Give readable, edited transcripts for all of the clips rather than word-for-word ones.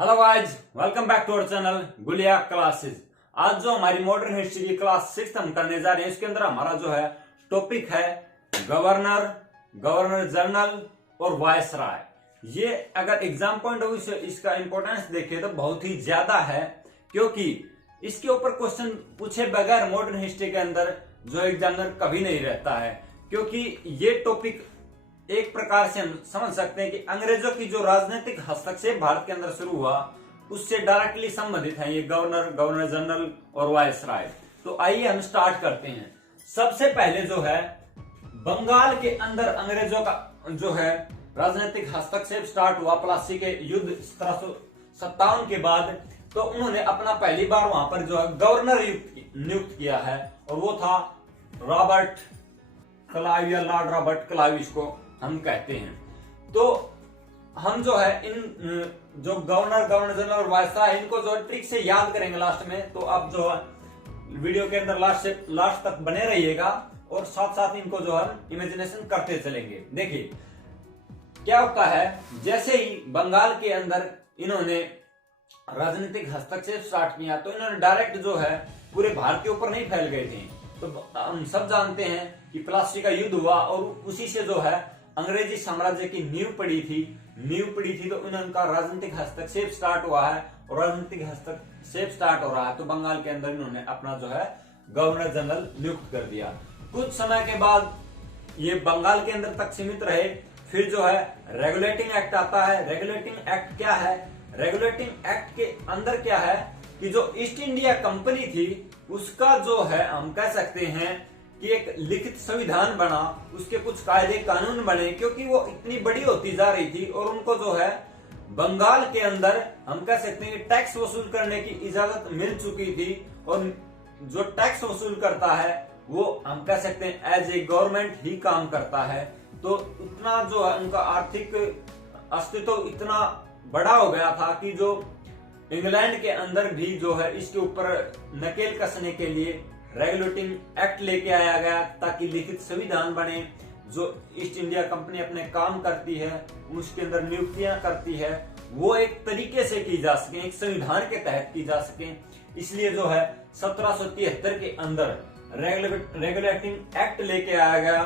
Hello guys, welcome back to our channel Gulia classes. आज जो हमारी मॉडर्न हिस्ट्री की क्लास 6 हम करने जा रहे हैं, इसके अंदर हमारा जो है टॉपिक है गवर्नर, गवर्नर जनरल और वायसराय। ये अगर एग्जाम पॉइंट ऑफ व्यू से इसका इंपॉर्टेंस देखें तो बहुत ही ज्यादा है, क्योंकि इसके ऊपर क्वेश्चन पूछे बगैर मॉडर्न हिस्ट्री के अंदर जो एग्जामिनर कभी नहीं रहता है। क्योंकि ये टॉपिक एक प्रकार से हम समझ सकते हैं कि अंग्रेजों की जो राजनीतिक हस्तक्षेप भारत के अंदर शुरू हुआ उससे डायरेक्टली संबंधित है ये गवर्नर, गवर्नर जनरल और वायसराय। तो आइए हम स्टार्ट करते हैं। सबसे पहले जो है बंगाल के अंदर अंग्रेजों का जो है राजनीतिक हस्तक्षेप स्टार्ट हुआ प्लासी के युद्ध 1757 के बाद। तो उन्होंने अपना पहली बार वहां पर जो है गवर्नर नियुक्त किया है और वो था रॉबर्ट क्लाइव या लॉर्ड रॉबर्ट क्लाइव इसको हम कहते हैं। तो हम जो है इन जो गवर्नर, गवर्नर जनरल और वायसराय इनको जो ट्रिक से याद करेंगे लास्ट में। तो आप जो है वीडियो के अंदर लास्ट तक बने रहिएगा और साथ साथ इनको जो है इमेजिनेशन करते चलेंगे। देखिए क्या होता है, जैसे ही बंगाल के अंदर इन्होंने राजनीतिक हस्तक्षेप स्टार्ट किया तो इन्होंने डायरेक्ट जो है पूरे भारत के ऊपर नहीं फैल गए थे। तो हम सब जानते हैं कि प्लासी का युद्ध हुआ और उसी से जो है अंग्रेजी साम्राज्य की नींव पड़ी थी। तो इनका राजनीतिक हस्तक्षेप स्टार्ट हुआ है और राजनीतिक हस्तक्षेप स्टार्ट हो रहा है। तो बंगाल के अंदर इन्होंने अपना जो है गवर्नर जनरल नियुक्त कर दिया। कुछ समय के बाद ये बंगाल के अंदर तक सीमित रहे। फिर जो है रेगुलेटिंग एक्ट आता है। रेगुलेटिंग एक्ट क्या है? रेगुलेटिंग एक्ट के अंदर क्या है कि जो ईस्ट इंडिया कंपनी थी उसका जो है हम कह सकते हैं कि एक लिखित संविधान बना, उसके कुछ कायदे कानून बने, क्योंकि वो इतनी बड़ी होती जा रही थी और उनको जो है बंगाल के अंदर हम कह सकते हैं कि टैक्स वसूल करने की इजाजत मिल चुकी थी। और जो टैक्स वसूल करता है वो हम कह सकते हैं एज ए गवर्नमेंट ही काम करता है। तो इतना जो है उनका आर्थिक अस्तित्व इतना बड़ा हो गया था कि जो इंग्लैंड के अंदर भी जो है इसके ऊपर नकेल कसने के लिए रेगुलेटिंग एक्ट लेके आया गया, ताकि लिखित संविधान बने। जो ईस्ट इंडिया कंपनी अपने काम करती है, उसके अंदर नियुक्तियां करती है, वो एक तरीके से की जा सके, एक संविधान के तहत की जा सके। इसलिए जो है 1773 के अंदर रेगुलेटिंग एक्ट लेके आया गया।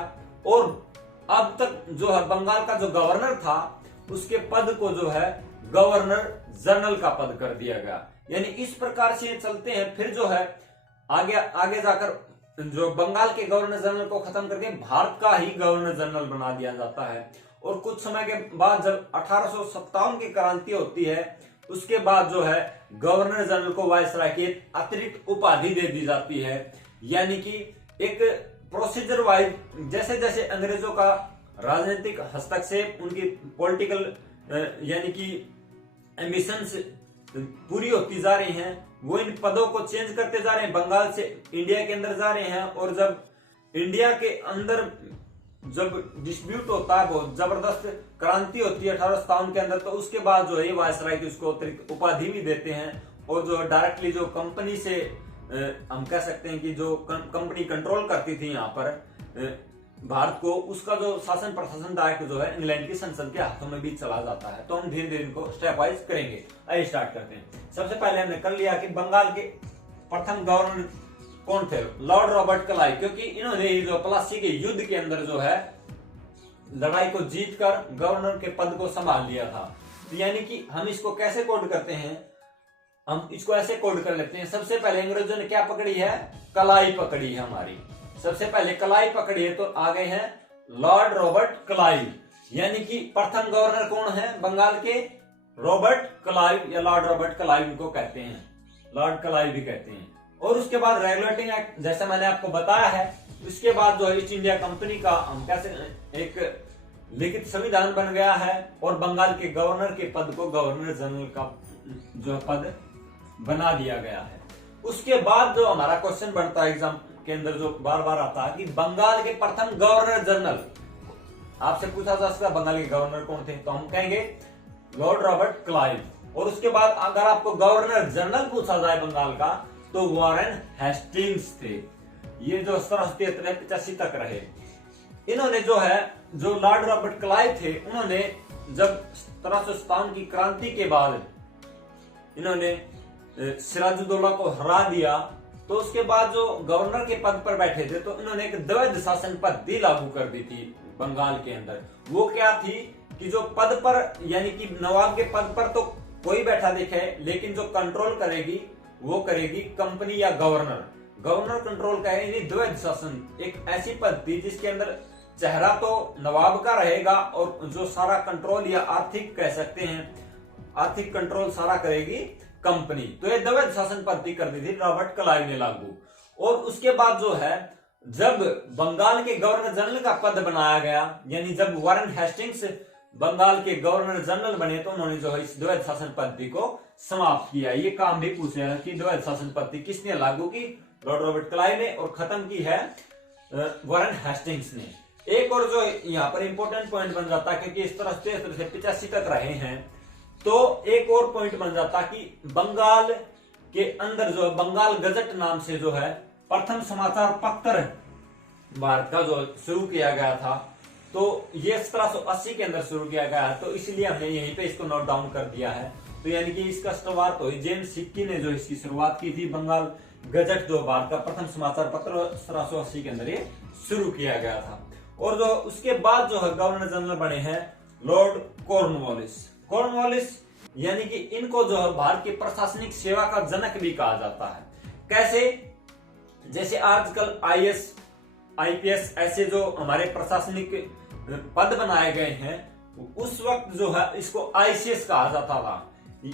और अब तक जो है बंगाल का जो गवर्नर था उसके पद को जो है गवर्नर जनरल का पद कर दिया गया। यानी इस प्रकार से चलते हैं। फिर जो है आगे जाकर जो बंगाल के गवर्नर जनरल को खत्म करके भारत का ही गवर्नर जनरल बना दिया जाता है। और कुछ समय के बाद जब 1857 की क्रांति होती है उसके बाद जो है गवर्नर जनरल को वायसराय की अतिरिक्त उपाधि दे दी जाती है। यानी कि एक प्रोसीजर वाइज जैसे जैसे अंग्रेजों का राजनीतिक हस्तक्षेप, उनकी पॉलिटिकल यानी कि एम्बिशंस पूरी होती जा रही हैं, वो इन पदों को चेंज करते जा रहे हैं, बंगाल से इंडिया के अंदर जा रहे हैं। और जब इंडिया के अंदर जब डिस्प्यूट होता है, बहुत जबरदस्त क्रांति होती है 1857 के अंदर, तो उसके बाद जो है वायसराय की उसको अतिरिक्त उपाधि भी देते हैं। और जो डायरेक्टली जो कंपनी से हम कह सकते हैं कि जो कंपनी कंट्रोल करती थी यहाँ पर भारत को, उसका जो शासन प्रशासन डायरेक्ट जो है इंग्लैंड की संसद के हाथों में भी चला जाता है। तो हम धीरे धीरे इनको स्टेप वाइज करेंगे। आइए स्टार्ट करते हैं। सबसे पहले हमने कर लिया कि बंगाल के प्रथम गवर्नर कौन थे? Lord Robert Clive. क्योंकि इन्होंने ही जो प्लासी के युद्ध के अंदर जो है लड़ाई को जीतकर गवर्नर के पद को संभाल लिया था। तो यानी कि हम इसको कैसे कोड करते हैं? हम इसको ऐसे कोड कर लेते हैं। सबसे पहले अंग्रेजों ने क्या पकड़ी है? कलाई पकड़ी है हमारी। सबसे पहले कलाई पकड़ी है तो आ गए हैं लॉर्ड रॉबर्ट क्लाइव। यानी कि प्रथम गवर्नर कौन है बंगाल के? रॉबर्ट क्लाइव या लॉर्ड रॉबर्ट क्लाइव इनको कहते हैं, लॉर्ड क्लाइव भी कहते हैं। और उसके बाद रेगुलेटिंग एक्ट जैसा मैंने आपको बताया है, उसके बाद जो ईस्ट इंडिया कंपनी का हम कैसे एक लिखित संविधान बन गया है और बंगाल के गवर्नर के पद को गवर्नर जनरल का जो पद बना दिया गया है। उसके बाद जो हमारा क्वेश्चन बनता है एग्जाम के अंदर जो बार बार आता है कि बंगाल के प्रथम गवर्नर जनरल, आपसे पूछा जा सकता है बंगाल के गवर्नर कौन थे, तो हम कहेंगे लॉर्ड रॉबर्ट क्लाइव। और उसके बाद अगर आपको गवर्नर जनरल पूछा जाए बंगाल का तो वॉरेन हेस्टिंग्स थे। ये जो 1785 तक रहे। इन्होंने जो है जो लॉर्ड रॉबर्ट क्लाइव थे, उन्होंने जब 1757 की क्रांति के बाद इन्होंने सिराजुद्दौला को हरा दिया, तो उसके बाद जो गवर्नर के पद पर बैठे थे तो इन्होंने एक द्वैध शासन पद्धति लागू कर दी थी बंगाल के अंदर। वो क्या थी कि जो पद पर यानी कि नवाब के पद पर तो कोई बैठा दिखे, लेकिन जो कंट्रोल करेगी वो करेगी कंपनी या गवर्नर। गवर्नर कंट्रोल करेगी, द्वैध शासन एक ऐसी पद्धति जिसके अंदर चेहरा तो नवाब का रहेगा और जो सारा कंट्रोल या आर्थिक कह सकते हैं, आर्थिक कंट्रोल सारा करेगी कंपनी। तो ये द्वैध शासन पद्धति कर दी थी रॉबर्ट क्लाइव ने लागू। और उसके बाद जो है जब बंगाल के गवर्नर जनरल का पद बनाया गया, यानी जब वारेन हेस्टिंग्स बंगाल के गवर्नर जनरल बने, तो उन्होंने जो है इस द्वैध शासन पद्धति को समाप्त किया। ये काम भी पूछा कि द्वैध शासन पद्धति किसने लागू की, लॉर्ड रॉबर्ट क्लाइव ने, और खत्म की है वारेन हेस्टिंग्स ने। एक और जो यहाँ पर इंपॉर्टेंट पॉइंट बन जाता है, क्योंकि इस तरह से 85 तक रहे हैं, तो एक और पॉइंट बन जाता कि बंगाल के अंदर जो बंगाल गजट नाम से जो है प्रथम समाचार पत्र भारत का जो शुरू किया गया था, तो ये 1780 के अंदर शुरू किया गया है, तो इसलिए हमने यहीं पे इसको नोट डाउन कर दिया है। तो यानी कि इसका शुरुआत हुई जेम्स सिक्की ने जो इसकी शुरुआत की थी। बंगाल गजट जो भारत का प्रथम समाचार पत्र 1780 के अंदर ये शुरू किया गया था। और जो उसके बाद जो है गवर्नर जनरल बने हैं लॉर्ड कॉर्नवालिस। कॉर्नवालिस यानी कि इनको जो है भारत की प्रशासनिक सेवा का जनक भी कहा जाता है। कैसे? जैसे आजकल आईएएस आईपीएस ऐसे जो हमारे प्रशासनिक पद बनाए गए हैं, उस वक्त जो है इसको आईसीएस कहा जाता था।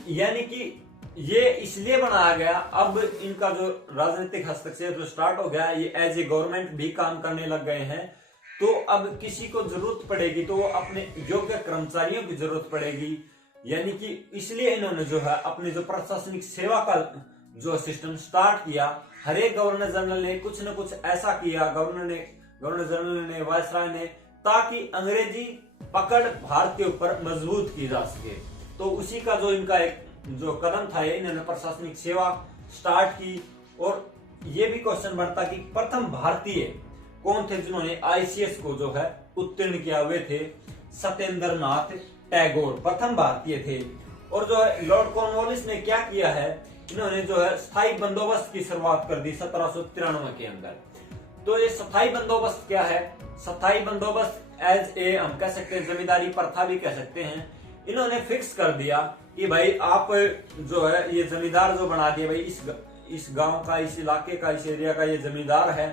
यानी कि ये इसलिए बनाया गया, अब इनका जो राजनीतिक हस्तक्षेप जो स्टार्ट हो गया, ये एज ए गवर्नमेंट भी काम करने लग गए हैं, तो अब किसी को जरूरत पड़ेगी तो वो अपने योग्य कर्मचारियों की जरूरत पड़ेगी। यानी कि इसलिए इन्होंने जो है अपनी जो प्रशासनिक सेवा का जो सिस्टम स्टार्ट किया। हर एक गवर्नर जनरल ने कुछ न कुछ ऐसा किया, गवर्नर जनरल ने, वायसराय ने, ताकि अंग्रेजी पकड़ भारत के ऊपर मजबूत की जा सके। तो उसी का जो इनका एक जो कदम था, इन्होंने प्रशासनिक सेवा स्टार्ट की। और ये भी क्वेश्चन बनता कि प्रथम भारतीय कौन थे जिन्होंने आईसीएस को जो है उत्तीर्ण किया हुए थे? सत्येंद्र नाथ टैगोर प्रथम भारतीय थे। और जो है लॉर्ड कॉर्नवालिस ने क्या किया है, इन्होंने जो है स्थायी बंदोबस्त की शुरुआत कर दी 1793 के अंदर। तो ये स्थायी बंदोबस्त क्या है? स्थायी बंदोबस्त एज ए हम कह सकते हैं जमींदारी प्रथा भी कह सकते हैं। इन्होंने फिक्स कर दिया कि भाई आप जो है ये जमींदार जो बना दिए, भाई इस गांव का, इस इलाके का, इस एरिया का ये जमींदार है,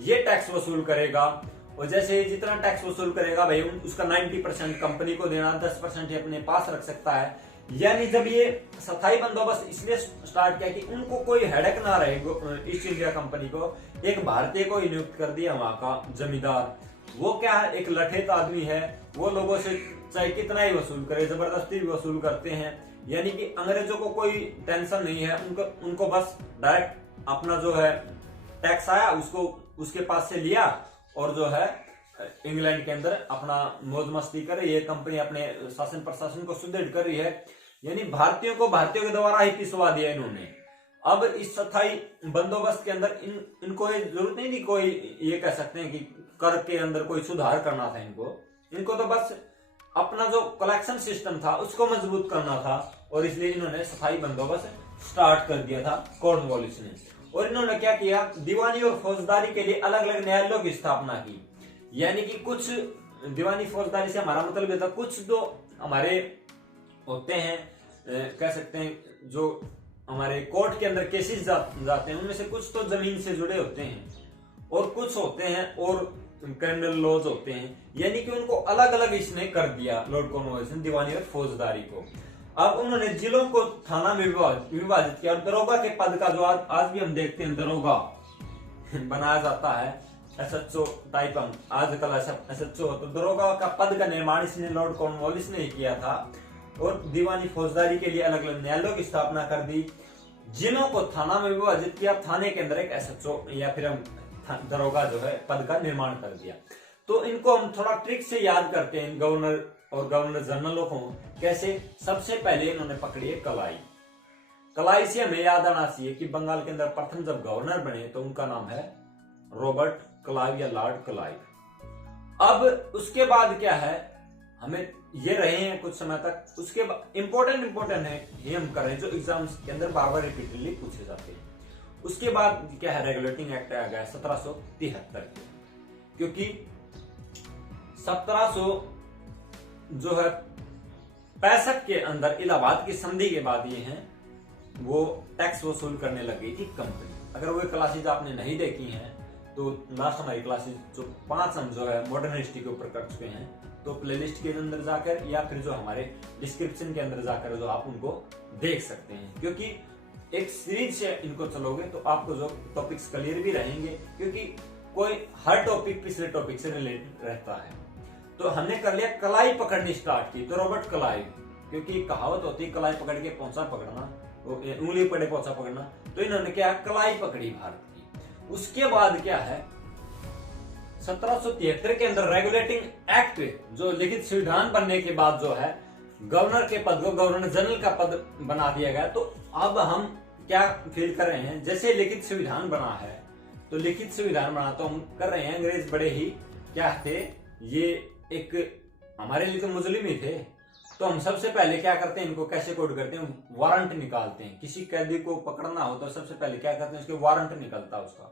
ये टैक्स वसूल करेगा। और जैसे जितना टैक्स वसूल करेगा भाई उसका 90% कंपनी को देना, 10% ही अपने पास रख सकता है। यानी जब ये स्थायी बंदोबस्त इसलिए स्टार्ट किया कि उनको कोई हेडेक ना रहे, ईस्ट इंडिया कंपनी को एक भारतीय को नियुक्त कर दिया वहां का जमींदार। वो क्या है, एक लठेत आदमी है, वो लोगों से चाहे कितना ही वसूल करे, जबरदस्ती भी वसूल करते हैं। यानी कि अंग्रेजों को कोई टेंशन नहीं है, उनको बस डायरेक्ट अपना जो है टैक्स आया उसको उसके पास से लिया और जो है इंग्लैंड के अंदर अपना मौज मस्ती करे। ये कंपनी अपने शासन प्रशासन को सुदृढ़ कर रही है। यानी भारतीयों के द्वारा ही पिसवा दिया इन्होंने। अब इस स्थायी बंदोबस्त के अंदर इनको ये जरूरत नहीं थी, कोई ये कह सकते हैं कि कर के अंदर कोई सुधार करना था इनको तो बस अपना जो कलेक्शन सिस्टम था उसको मजबूत करना था। और इसलिए इन्होंने स्थायी बंदोबस्त स्टार्ट कर दिया था कॉर्नवालिस ने। और इन्होंने क्या किया, दीवानी और फौजदारी के लिए अलग अलग न्यायालयों की स्थापना की। यानी कि कुछ दीवानी फौजदारी से हमारा मतलब ये था, कुछ जो हमारे होते हैं कह सकते हैं जो हमारे कोर्ट के अंदर केसेस जाते हैं, उनमें से कुछ तो जमीन से जुड़े होते हैं और कुछ होते हैं और क्रिमिनल लॉज होते हैं। यानी कि उनको अलग अलग इसने कर दिया लॉर्ड कॉर्नवालिस ने दीवानी और फौजदारी को। अब उन्होंने जिलों को थाना में विभाजित किया। और दरोगा के पद का जो आज भी हम देखते हैं दरोगा बनाया जाता है, एसएचओ टाइप, हम आजकल एसएचओ, तो दरोगा का पद का निर्माण इसने लॉर्ड कॉर्नवालिस ने किया था। और दीवानी फौजदारी के लिए अलग अलग न्यायालयों की स्थापना कर दी, जिलों को थाना में विभाजित किया, थाने के अंदर एक एसएचओ या फिर हम दरोगा जो है पद का निर्माण कर दिया। तो इनको हम थोड़ा ट्रिक से याद करते हैं गवर्नर और गवर्नर जनरलों को। कैसे? सबसे पहले इन्होंने पकड़ी है कलाई। कलाई से हमें याद आना चाहिए कि बंगाल के अंदर प्रथम जब गवर्नर बने तो उनका नाम है रॉबर्ट क्लाइव या लॉर्ड क्लाइव। अब उसके बाद क्या है, हमें ये रहे हैं कुछ समय तक। उसके बाद इंपॉर्टेंट है ये हम कर रहे हैं जो एग्जाम्स के अंदर बार बार रिपीटेडली पूछे जाते हैं। उसके बाद क्या है, रेगुलेटिंग एक्ट आ गया 1773, क्योंकि 1700 जो है 65 के अंदर इलाहाबाद की संधि के बाद ये हैं वो टैक्स वसूल करने लग गई थी कंपनी। अगर वो क्लासेज आपने नहीं देखी हैं तो लास्ट हमारी क्लासेज जो 5 हम जो है मॉडर्न हिस्ट्री के ऊपर कर चुके हैं, तो प्लेलिस्ट के अंदर जाकर या फिर जो हमारे डिस्क्रिप्शन के अंदर जाकर जो आप उनको देख सकते हैं, क्योंकि एक सीरीज से इनको चलोगे तो आपको जो टॉपिक्स क्लियर भी रहेंगे, क्योंकि कोई हर टॉपिक पिछले टॉपिक से रिलेटेड रहता है। तो हमने कर लिया कलाई पकड़नी स्टार्ट की, तो रॉबर्ट क्लाइव, क्योंकि कहावत होती है कलाई पकड़ के पहुंचा पकड़ना, उंगली पड़े पहुंचा पकड़ना, तो इन्होंने क्या कलाई पकड़ी भारत की। उसके बाद क्या है 1773 के अंदर रेगुलेटिंग एक्ट जो लिखित संविधान बनने के बाद जो है गवर्नर के पद को गवर्नर जनरल का पद बना दिया गया। तो अब हम क्या फील कर रहे हैं, जैसे लिखित संविधान बना है तो लिखित संविधान बना तो हम कर रहे हैं, अंग्रेज बड़े ही क्या थे, ये एक हमारे लिए तो मुजरिम ही थे। तो हम सबसे पहले क्या करते हैं, इनको कैसे कोड करते हैं, वारंट निकालते हैं। किसी कैदी को पकड़ना हो तो सबसे पहले क्या करते हैं, उसके वारंट निकलता है उसका,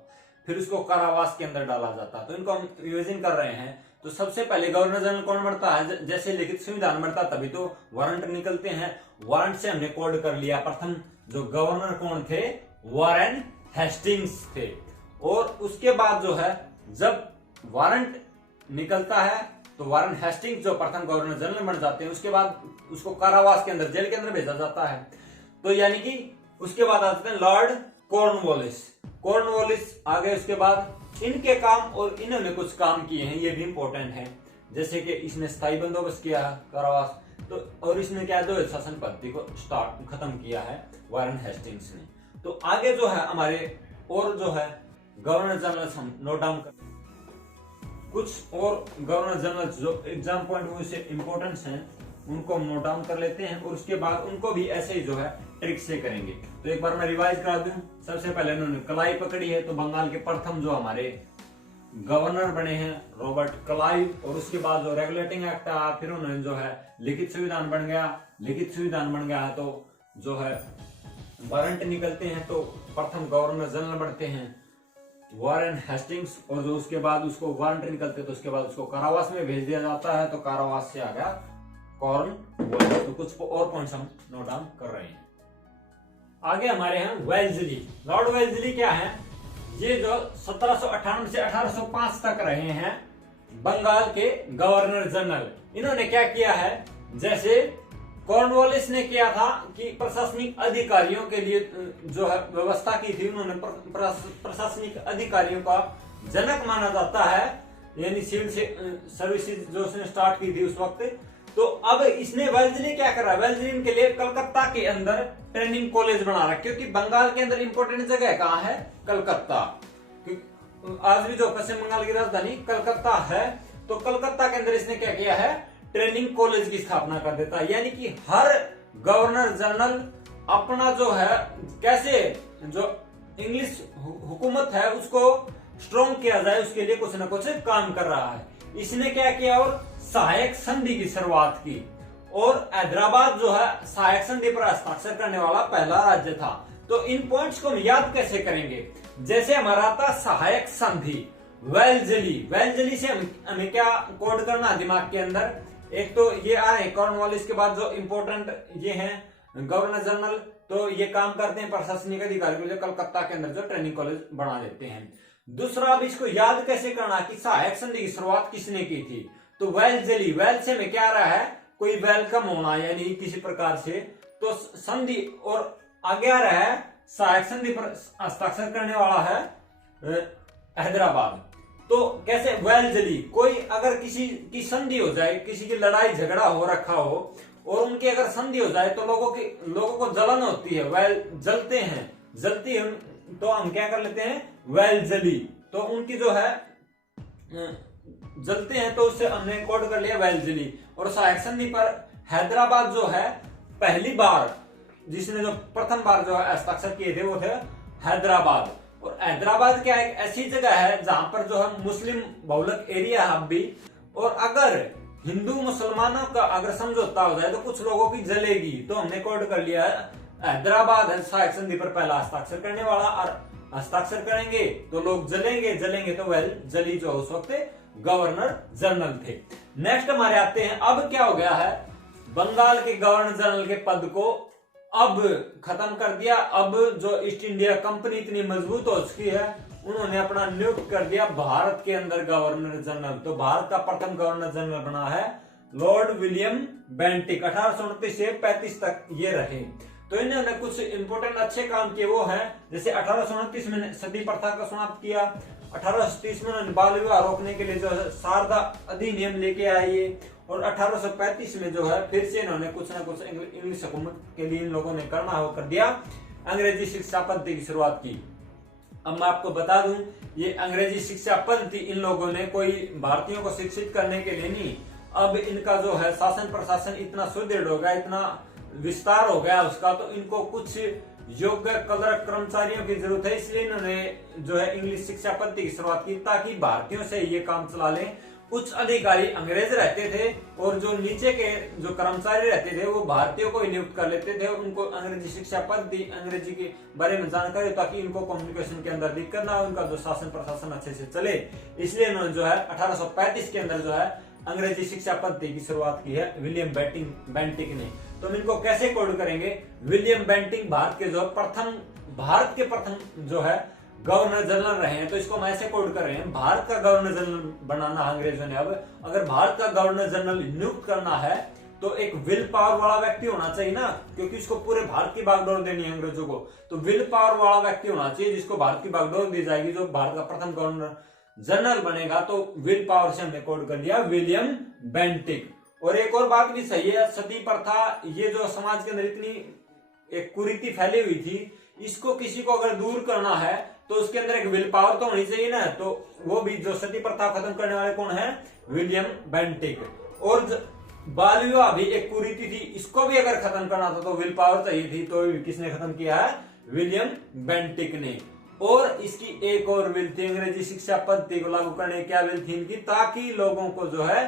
फिर उसको कारावास के अंदर डाला जाता है। तो इनको हम रिविजन कर रहे हैं। तो सबसे पहले गवर्नर जनरल कौन बनता है, जैसे लिखित संविधान बनता तभी तो वारंट निकलते हैं। वारंट से हमने कोड कर लिया। प्रथम जो गवर्नर कौन थे, वॉरेन हेस्टिंग्स थे। और उसके बाद जो है जब वारंट निकलता है तो वॉरेन हेस्टिंग्स जो प्रथम गवर्नर जनरल बन जाते हैं, उसके बाद उसको कारावास के अंदर, जेल के अंदर भेजा जाता है। तो यानी कि उसके बाद आते हैं लॉर्ड कॉर्नवालिस आ गए। उसके बाद इनके काम, और इन्होंने कुछ काम किए हैं ये भी इंपॉर्टेंट है, जैसे कि इसने स्थायी बंदोबस्त किया है कारावास, तो और इसने क्या दो शासन पद्धति को खत्म किया है वॉरेन हेस्टिंग्स ने। तो आगे जो है हमारे और जो है गवर्नर जनरल हम नोट डाउन कर, कुछ और गवर्नर जनरल जो एग्जाम पॉइंट से इंपॉर्टेंस हैं उनको हम नोट डाउन कर लेते हैं, और उसके बाद उनको भी ऐसे ही जो है ट्रिक से करेंगे। तो एक बार मैं रिवाइज करा दूं। सबसे पहले इन्होंने कलाई पकड़ी है, तो बंगाल के प्रथम जो हमारे गवर्नर बने हैं रॉबर्ट क्लाइव। और उसके बाद जो रेगुलेटिंग एक्ट आया, फिर उन्होंने जो है लिखित संविधान बन गया। लिखित संविधान बन गया है तो जो है वारंट निकलते हैं, तो प्रथम गवर्नर जनरल बनते हैं वॉरेन हेस्टिंग्स। और जो उसके बाद उसको वारंट निकलते तो उसके बाद उसको कारावास में भेज दिया जाता है, तो कारावास से आ गया कॉर्नवालिस। तो कुछ और पॉइंट्स हम नोट डाउन कर रहे हैं। आगे हमारे हैं वेल्जली। लॉर्ड वेल्जली क्या है, ये जो 1798 से 1805 तक रहे हैं बंगाल के गवर्नर जनरल। इन्होंने क्या किया है, जैसे कॉर्नवालिस ने किया था कि प्रशासनिक अधिकारियों के लिए जो है व्यवस्था की थी, उन्होंने प्रशासनिक अधिकारियों का जनक माना जाता है, यानी सिविल सर्विसेज जो उसने स्टार्ट की थी उस वक्त। तो अब इसने वेल्जली क्या करा, वेल्जली के लिए कलकत्ता के अंदर ट्रेनिंग कॉलेज बना रहा, क्योंकि बंगाल के अंदर इंपॉर्टेंट जगह कहाँ है, कलकत्ता। आज भी जो पश्चिम बंगाल की राजधानी कलकत्ता है, तो कलकत्ता के अंदर इसने क्या किया है, ट्रेनिंग कॉलेज की स्थापना कर देता है। यानी कि हर गवर्नर जनरल अपना जो है कैसे जो इंग्लिश हुकूमत है उसको स्ट्रॉन्ग किया जाए, उसके लिए कुछ न कुछ काम कर रहा है। इसने क्या किया, और सहायक संधि की शुरुआत की, और हैदराबाद जो है सहायक संधि पर हस्ताक्षर करने वाला पहला राज्य था। तो इन पॉइंट्स को हम याद कैसे करेंगे, जैसे हमारा था सहायक संधि वेल्जली से हमें क्या कोड करना दिमाग के अंदर, एक तो ये आए कॉर्नवालिस के बाद जो इंपॉर्टेंट ये हैं गवर्नर जनरल, तो ये काम करते हैं प्रशासनिक अधिकारी के लिए कलकत्ता के अंदर जो ट्रेनिंग कॉलेज बना देते हैं। दूसरा अब इसको याद कैसे करना कि सहायक संधि की शुरुआत किसने की थी, तो वेल्जली। वेल से में क्या रहा है, कोई वेलकम होना यानी किसी प्रकार से, तो संधि, और आगे आ रहा है सहायक संधि पर हस्ताक्षर करने वाला है हैदराबाद। तो कैसे वेल्जली, कोई अगर किसी की संधि हो जाए, किसी की लड़ाई झगड़ा हो रखा हो और उनकी अगर संधि हो जाए तो लोगों को जलन होती है, जलती है, तो हम क्या कर लेते हैं वेल्जली। तो उनकी जो है जलते हैं, तो उससे हमने कोड कर लिया वेल्जली। और सहायक संधि पर हैदराबाद जो है पहली बार जिसने जो प्रथम बार जो है हस्ताक्षर किए थे वो थे हैदराबाद। और हैदराबाद क्या एक ऐसी जगह है जहां पर जो है मुस्लिम बहुलक एरिया है अब भी, और अगर हिंदू मुसलमानों का अगर समझौता हो जाए तो कुछ लोगों की जलेगी, तो हमने कोड कर लिया है हैदराबाद सहायक संधि पर पहला हस्ताक्षर करने वाला, और हस्ताक्षर करेंगे तो लोग जलेंगे, जलेंगे तो वह जली जो उस वक्त गवर्नर जनरल थे। नेक्स्ट हमारे आते हैं, अब क्या हो गया है, बंगाल के गवर्नर जनरल के पद को अब खत्म कर दिया। अब जो ईस्ट इंडिया कंपनी इतनी मजबूत हो चुकी है, उन्होंने अपना नियुक्त कर दिया भारत के अंदर गवर्नर जनरल। तो भारत का प्रथम गवर्नर जनरल बना है लॉर्ड विलियम बेंटिक। 1829 से 35 तक ये रहे। तो इन्होंने कुछ इंपोर्टेंट अच्छे काम किए, वो है जैसे 1829 में सती प्रथा का समाप्त किया, 1830 में उन्होंने बाल विवाह रोकने के लिए जो है शारदा अधिनियम लेके आए ये, और 1835 में जो है फिर से इन्होंने कुछ ना कुछ इंग्लिश हुकूमत के लिए इन लोगों ने करना हो कर दिया, अंग्रेजी शिक्षा पद्धति की शुरुआत की। अब मैं आपको बता दूं, ये अंग्रेजी शिक्षा पद्धति इन लोगों ने कोई भारतीयों को शिक्षित करने के लिए नहीं, अब इनका जो है शासन प्रशासन इतना सुदृढ़ हो गया, इतना विस्तार हो गया उसका, तो इनको कुछ योग्य कलरक कर्मचारियों की जरूरत है, इसलिए इन्होंने जो है इंग्लिश शिक्षा पद्धति की शुरुआत की, ताकि भारतीयों से ये काम चला लें। उच्च अधिकारी अंग्रेज रहते थे और जो नीचे के जो कर्मचारी रहते थे वो भारतीयों को ही नियुक्त कर लेते थे, उनको अंग्रेजी शिक्षा पद्धति अंग्रेजी के बारे में जानकारी, ताकि इनको कम्युनिकेशन के अंदर दिक्कत ना हो, उनका जो शासन प्रशासन अच्छे से चले। इसलिए इन्होंने जो है 1835 के अंदर जो है अंग्रेजी शिक्षा पद्धति की शुरुआत की है विलियम बेंटिक ने। तो हम इनको कैसे कोड करेंगे, विलियम बेंटिक भारत के प्रथम जो है गवर्नर जनरल रहे हैं, तो इसको हम ऐसे कोड कर रहे हैं, भारत का गवर्नर जनरल बनाना अंग्रेजों ने। अब अगर भारत का गवर्नर जनरल नियुक्त करना है तो एक विल पावर वाला व्यक्ति होना चाहिए ना, क्योंकि इसको पूरे भारत की बागडोर देनी है अंग्रेजों को, तो विल पावर वाला व्यक्ति होना चाहिए जिसको भारत की बागडोर दी जाएगी, जो भारत का प्रथम गवर्नर जनरल बनेगा। तो विल पावर से हमने कोड कर लिया विलियम बेंटिक। और एक और बात भी सही है, सती प्रथा ये जो समाज के अंदर इतनी एक कुरीति फैली हुई थी, इसको किसी को अगर दूर करना है तो उसके अंदर एक विल पावर तो होनी चाहिए ना, तो वो भी जो सती प्रथा खत्म करने वाले कौन है, विलियम बेंटिक। और बाल विवाह भी एक कुरीति थी, इसको भी अगर खत्म करना था तो विल पावर चाहिए थी, तो किसने खत्म किया है, विलियम बेंटिक ने। और इसकी एक और विल थी अंग्रेजी शिक्षा पद्धति को लागू करने, क्या विल थी इनकी, ताकि लोगों को जो है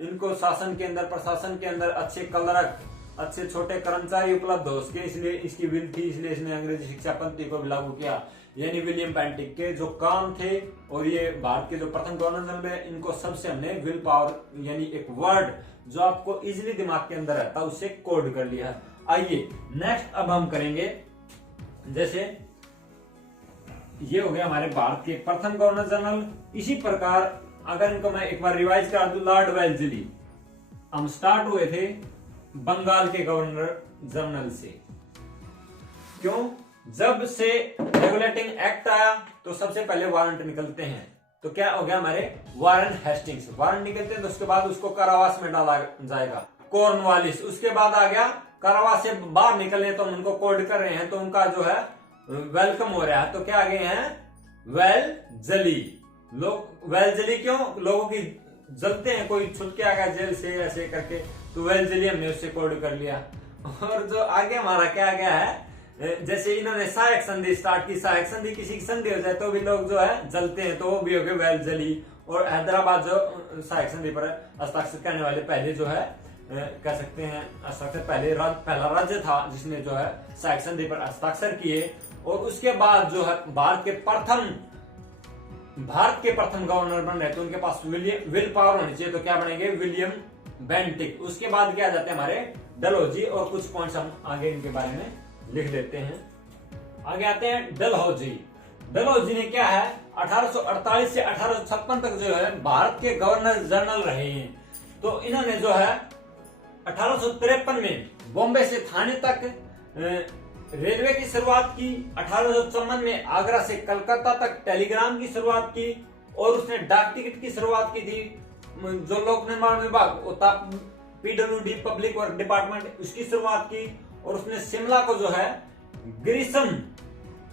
इनको शासन के अंदर प्रशासन के अंदर अच्छे कलरक अच्छे छोटे कर्मचारी उपलब्ध हो सके, इसलिए इसकी विल थी, इसलिए इसने अंग्रेजी शिक्षा पद्धति को भी लागू किया। यानी विलियम बेंटिक के जो काम थे और ये भारत के जो प्रथम गवर्नर जनरल है, इनको सबसे हमने विल पावर यानी एक वर्ड जो आपको इजीली दिमाग के अंदर रहता है उससे कोड कर लिया है। आइए नेक्स्ट अब हम करेंगे, जैसे ये हो गया हमारे भारत के प्रथम गवर्नर जनरल। इसी प्रकार अगर इनको मैं एक बार रिवाइज कर दूं, लॉर्ड वेल्लेस्ली, हम स्टार्ट हुए थे बंगाल के गवर्नर जनरल से। क्यों, जब से रेगुलेटिंग एक्ट आया तो सबसे पहले वारंट निकलते हैं, तो क्या हो गया हमारे वारन हेस्टिंग्स, वारंट निकलते हैं तो उसके बाद उसको कारावास में डाला जाएगा कॉर्नवालिस। उसके बाद आ गया कारावास से बाहर निकलने, तो हम उनको कोड कर रहे हैं, तो उनका जो है वेलकम हो रहा है, तो क्या आ गए हैं वेलजली। लोग वेलजली क्यों, लोगों की जलते हैं, कोई छुट के आ गया जेल से ऐसे करके, तो वेलजली हमने उससे कोड कर लिया। और जो आगे हमारा क्या गया है, जैसे इन्होंने सहायक संधि स्टार्ट की, सहायक संधि किसी की संधि हो जाए तो भी लोग जो है जलते हैं, तो वो भी हो गए वेलजली। और हैदराबाद जो सहायक संधि पर हस्ताक्षर करने वाले पहले जो है कह सकते हैं हस्ताक्षर पहला राज्य था जिसने जो है सहायक संधि पर हस्ताक्षर किए। और उसके बाद जो है भारत के प्रथम गवर्नर बन रहे, तो उनके पास विल पावर होनी चाहिए, तो क्या बनेंगे विलियम बेंटिक। उसके बाद क्या जाते हैं हमारे डलहौजी, और कुछ पॉइंट्स हम आगे इनके बारे में लिख देते हैं। आगे आते हैं डलहौजी। डलहौजी ने क्या है 1848 से 1856 तक जो है भारत के गवर्नर जनरल रहे हैं। तो इन्होंने जो है 1853 में बॉम्बे से थाने तक रेलवे की शुरुआत की, 1854 में आगरा से कलकत्ता तक टेलीग्राम की शुरुआत की, और उसने डाक टिकट की शुरुआत की थी। जो लोक निर्माण विभाग PWD पब्लिक वर्क डिपार्टमेंट, उसकी शुरुआत की। और उसने शिमला को जो है ग्रीष्म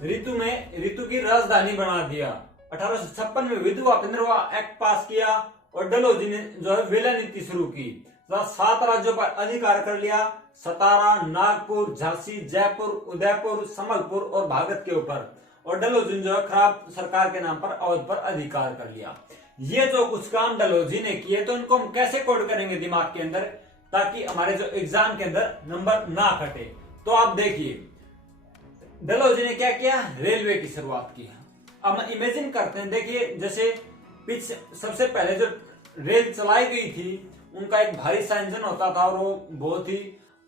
ऋतु की राजधानी बना दिया। 1856 में विधवा पुनर्विवाह एक्ट पास किया, और डलहौजी ने जो है विलय नीति शुरू की। 7 राज्यों पर अधिकार कर लिया, सतारा, नागपुर, झांसी, जयपुर, उदयपुर, संबलपुर और भागत के ऊपर। और डलहौजी जो है खराब सरकार के नाम पर अवध पर अधिकार कर लिया। ये जो कुछ काम डलहौजी ने किए तो इनको हम कैसे कोड करेंगे दिमाग के अंदर, ताकि हमारे जो एग्जाम के अंदर नंबर ना कटे। तो आप देखिए डलहौजी ने क्या किया, रेलवे की शुरुआत की। अब इमेजिन करते हैं, देखिए जैसे सबसे पहले जो रेल चलाई गई थी उनका एक भारी सा इंजन होता था और वो बहुत ही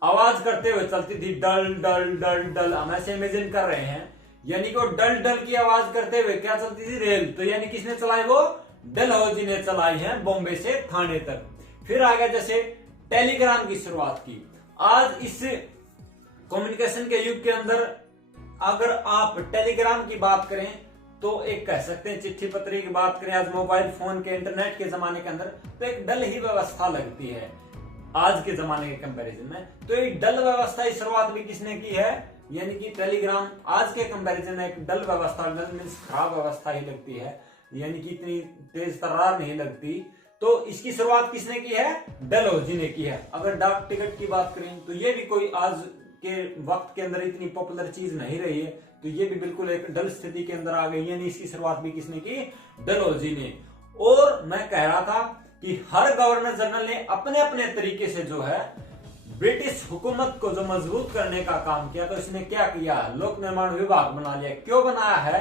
आवाज करते हुए चलती थी, डल डल डल डल। हम ऐसे इमेजिन कर रहे हैं, यानी कि वो डल डल की आवाज करते हुए क्या चलती थी, रेल। तो यानी किसने चलाई, वो डलहौजी ने चलाई है बॉम्बे से थाने तक। फिर आ गया जैसे टेलीग्राम की शुरुआत की। आज इस कम्युनिकेशन के युग के अंदर अगर आप टेलीग्राम की बात करें तो एक कह सकते हैं, चिट्ठी पत्री की बात करें आज मोबाइल फोन के इंटरनेट के जमाने के अंदर, तो एक डल ही व्यवस्था लगती है आज के जमाने के कंपैरिजन में। तो एक डल व्यवस्था की शुरुआत भी किसने की है, यानी कि टेलीग्राम आज के कंपैरिजन में एक डल व्यवस्था, डल मींस खराब व्यवस्था ही लगती है, यानी कि इतनी तेज तर्रार नहीं लगती। तो इसकी शुरुआत किसने की है, डलहौजी ने की है। अगर डाक टिकट की बात करें तो ये भी कोई आज के वक्त के अंदर इतनी पॉपुलर चीज नहीं रही है, तो ये भी बिल्कुल एक डल स्थिति के अंदर आ गई, यानी इसकी शुरुआत भी किसने की, डलहौजी ने। और मैं कह रहा था कि हर गवर्नर जनरल ने अपने अपने तरीके से जो है ब्रिटिश हुकूमत को जो मजबूत करने का काम किया, तो इसने क्या किया, लोक निर्माण विभाग बना लिया। क्यों बनाया है,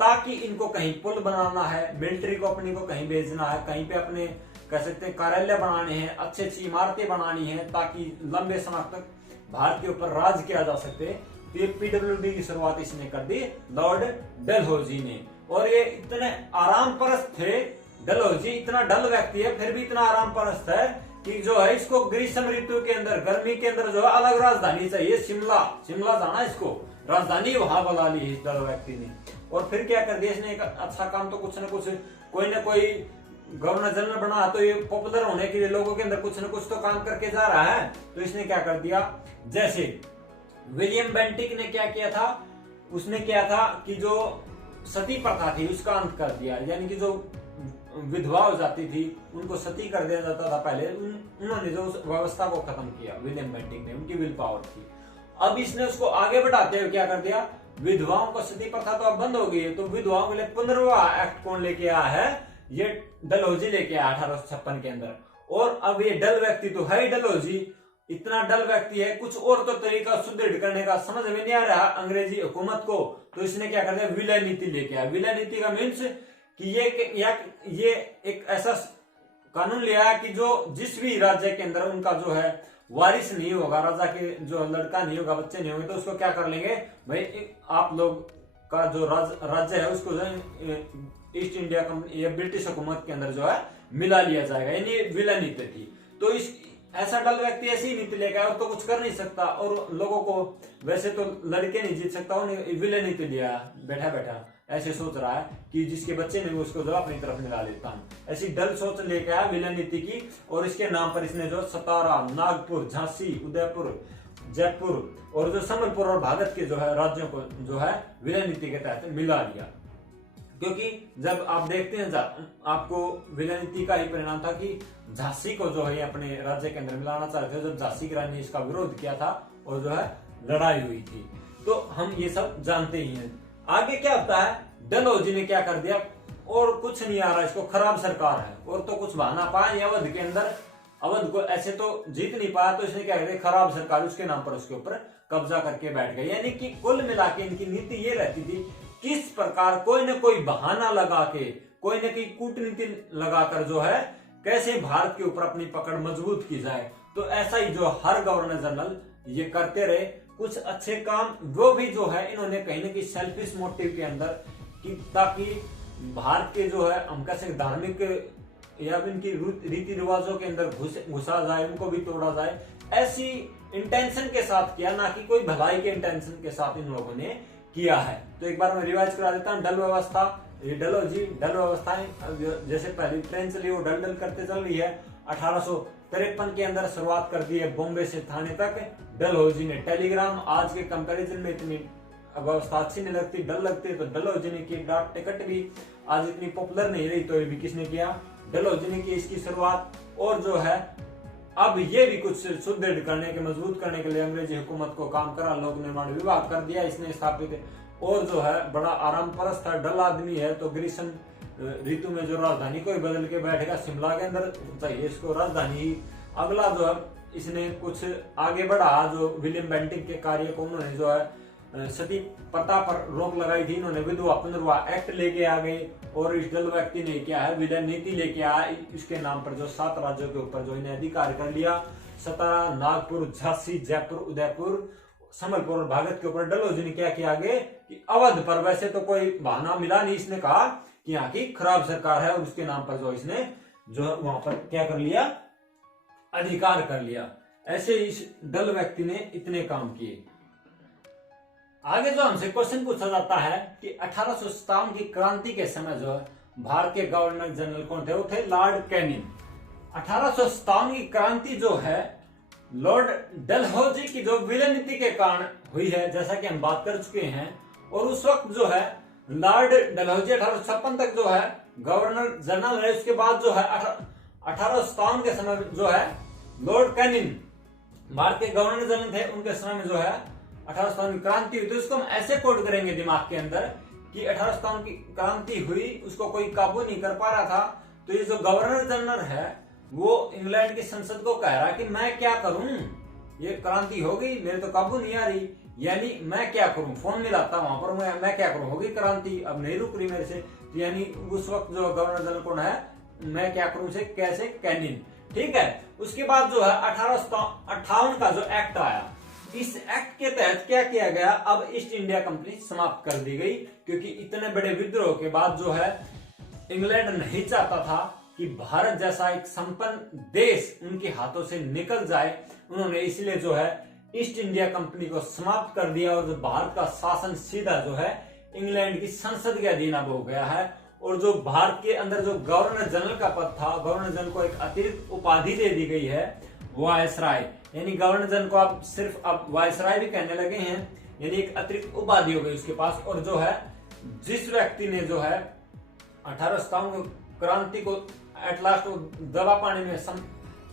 ताकि इनको कहीं पुल बनाना है, मिलिट्री को अपनी को कहीं भेजना है, कहीं पे अपने कह सकते हैं कार्यालय बनाने हैं, अच्छी अच्छी इमारतें बनानी है, ताकि लंबे समय तक भारत के ऊपर राज किया जा सके। तो ये पीडब्ल्यूडी की शुरुआत इसने कर दी, लॉर्ड डलहौजी ने। और ये इतने आराम परस्त थे, डलहौजी इतना डल व्यक्ति है फिर भी इतना आराम परस्त है कि जो है इसको ग्रीष्म ऋतु के अंदर, गर्मी के अंदर जो है अलग राजधानी चाहिए, शिमला जाना इसको राजधानी वहां बना ली इस डल व्यक्ति ने। और फिर क्या कर दिया इसने, एक अच्छा काम तो कुछ न कुछ, कोई न कोई गवर्नर जनरल बना तो ये पॉपुलर होने के लिए लोगों के अंदर कुछ न कुछ तो काम करके जा रहा है। तो इसने क्या कर दिया, जैसे विलियम बेंटिक ने क्या किया था, उसने क्या था कि जो सती प्रथा थी उसका अंत कर दिया, यानी कि जो विधवा हो जाती थी उनको सती कर दिया जाता था पहले, उन्होंने जो उस व्यवस्था को खत्म किया विलियम बेंटिक ने, उनकी विल पावर थी। अब इसने उसको आगे बढ़ाते हुए क्या कर दिया, विधवाओं को सती प्रथा तो अब बंद हो गई है, तो विधवाओं के लिए 15वां एक्ट कौन लेके आया है, ये डलहौजी लेके आया 1856 के अंदर। और अब ये डल व्यक्ति तो है ही डलहौजी, इतना डल व्यक्ति है, कुछ और तो तरीका सुदृढ़ करने का समझ में नहीं आ रहा अंग्रेजी हुकूमत को, तो इसने क्या कर दिया, विलय नीति लेके आया। विलय नीति का मीन्स कि ये एक ऐसा कानून ले आया कि जो जिस भी राज्य के अंदर उनका जो है वारिस नहीं होगा, राजा के जो लड़का नहीं होगा, बच्चे नहीं होंगे, तो उसको क्या कर लेंगे भाई, आप लोग का जो राज्य है उसको जो ईस्ट इंडिया कंपनी या ब्रिटिश हुकूमत के अंदर जो है मिला लिया जाएगा, यानी विलय नीति थी। तो इस ऐसा डल व्यक्ति ऐसी ही नीति लेकर और तो कुछ कर नहीं सकता, और लोगों को वैसे तो लड़के नहीं जीत सकता, उन्हें विलय नीति लिया बैठा बैठा ऐसे सोच रहा है कि जिसके बच्चे नहीं उसको जो अपनी तरफ मिला लेता हूं, ऐसी डल सोच लेके आया विलय नीति की। और इसके नाम पर इसने जो सतारा, नागपुर, झांसी, उदयपुर, जयपुर और जो संबलपुर और भागत के जो है राज्यों को जो है विलय नीति के तहत मिला लिया। क्योंकि जब आप देखते हैं आपको विलय नीति का ही परिणाम था कि झांसी को जो है अपने राज्य के अंदर मिलाना चाहते थे, जब झांसी की रानी ने इसका विरोध किया था और जो है लड़ाई हुई थी। तो हम ये सब जानते ही हैं। आगे क्या होता है, डलहौजी ने क्या कर दिया, और कुछ नहीं आ रहा, इसको खराब सरकार है, और तो कुछ बहाना पाया अवध के अंदर, अवध को ऐसे तो जीत नहीं पाया, तो इसने क्या किया, खराब सरकार उसके नाम पर उसके ऊपर कब्जा करके बैठ गए। यानी कि कुल मिला के इनकी नीति ये रहती थी, किस प्रकार कोई न कोई बहाना लगा के, कोई न कोई कूटनीति लगाकर जो है कैसे भारत के ऊपर अपनी पकड़ मजबूत की जाए। तो ऐसा ही जो हर गवर्नर जनरल ये करते रहे, कुछ अच्छे काम वो भी जो है इन्होंने कहीं ना कहीं सेल्फिश मोटिव के अंदर कि ताकि भारत के जो है हम कैसे धार्मिक या इनकी रीति रिवाजों के अंदर घुसा जाए, उनको भी तोड़ा जाए, ऐसी इंटेंशन के साथ किया, ना कि कोई भलाई के इंटेंशन के साथ इन लोगों ने किया है। तो एक बार मैं रिवाइज करा देता हूँ। डल व्यवस्था, ये डलहौजी डल व्यवस्था है, जैसे पहली ट्रेन चली वो डल डल करते चल रही है। 1853 के अंदर शुरुआत कर दी है बॉम्बे से थाने तक डलहौजी ने। टेलीग्राम आज के कंपैरिजन में इतनी व्यवस्था अच्छी नहीं लगती, डल लगती है, तो डलहौजी ने की। डाक टिकट भी आज इतनी पॉपुलर नहीं रही, तो ये भी किसने किया, डलहौजी ने की इसकी शुरुआत। और जो है अब ये भी कुछ सुदृढ़ करने के, मजबूत करने के लिए अंग्रेजी हुकूमत को काम करा, लोक निर्माण विभाग कर दिया इसने स्थापित। और जो है बड़ा आराम परस्त था, डल आदमी है, तो ग्रीष्म ऋतु में जो राजधानी को बदल के बैठेगा, शिमला के अंदर चाहिए इसको राजधानी। अगला जो है इसने कुछ आगे बढ़ा, जो विलियम बेंटिक के कार्य को उन्होंने जो है सती प्रथा पर रोक लगाई थी, इन्होंने विधवा पुनर्विवाह एक्ट लेके आ गए। और इस दल व्यक्ति ने क्या है विलय नीति लेके आया, इसके नाम पर जो 7 राज्यों के ऊपर जो इन्हें अधिकार कर लिया। सतारा, नागपुर, झांसी, जयपुर, उदयपुर, संबलपुर और भागत के ऊपर डलहौजी ने क्या किया आगे कि अवध पर, वैसे तो कोई बहाना मिला नहीं, इसने कहा कि यहाँ की खराब सरकार है और उसके नाम पर जो इसने जो वहां पर क्या कर लिया, अधिकार कर लिया। ऐसे इस दल व्यक्ति ने इतने काम किए। आगे जो हमसे क्वेश्चन पूछा जाता है कि 1857 की क्रांति के समय जो भारत के गवर्नर जनरल कौन थे, वो थे लॉर्ड कैनिंग। 1857 की क्रांति जो है लॉर्ड डलहौजी की जो विलय नीति के कारण हुई है, जैसा कि हम बात कर चुके हैं। और उस वक्त जो है लॉर्ड डलहौजी 1856 तक जो है गवर्नर जनरल रहे। उसके बाद जो है 1857 के समय जो है लॉर्ड कैनिंग भारत के गवर्नर जनरल थे, उनके समय में जो है 1857 की क्रांति हुई। तो इसको हम ऐसे कोड करेंगे दिमाग के अंदर कि 1857 की क्रांति हुई, उसको कोई काबू नहीं कर पा रहा था। तो ये जो गवर्नर जनरल है वो इंग्लैंड की संसद को कह रहा है कि मैं क्या करूं, ये क्रांति हो गई, मेरे तो काबू नहीं आ रही, यानी मैं क्या करूं, फोन मिलाता वहां पर, मैं क्या करूं, होगी क्रांति, अब नहीं रुक रही मेरे से। तो यानी उस वक्त जो गवर्नर जनरल कौन है, मैं क्या करूं से कैसे, कैनिंग, ठीक है। उसके बाद जो है 1858 का जो एक्ट आया, इस एक्ट के तहत क्या किया गया, अब ईस्ट इंडिया कंपनी समाप्त कर दी गई, क्योंकि इतने बड़े विद्रोह के बाद जो है इंग्लैंड नहीं चाहता था कि भारत जैसा एक संपन्न देश उनके हाथों से निकल जाए। उन्होंने इसलिए जो है ईस्ट इंडिया कंपनी को समाप्त कर दिया और जो भारत का शासन सीधा जो है इंग्लैंड की संसद के अधीन अब हो गया है। और जो भारत के अंदर जो गवर्नर जनरल का पद था, गवर्नर जनरल को एक अतिरिक्त उपाधि दे दी गई है, वायसराय, यानी गवर्नर जनरल को आप सिर्फ अब वायसराय भी कहने लगे हैं, यानी एक अतिरिक्त उपाधि हो गई उसके पास। और जो है जिस व्यक्ति ने जो है 1857 क्रांति को एट लास्ट दबा पाने में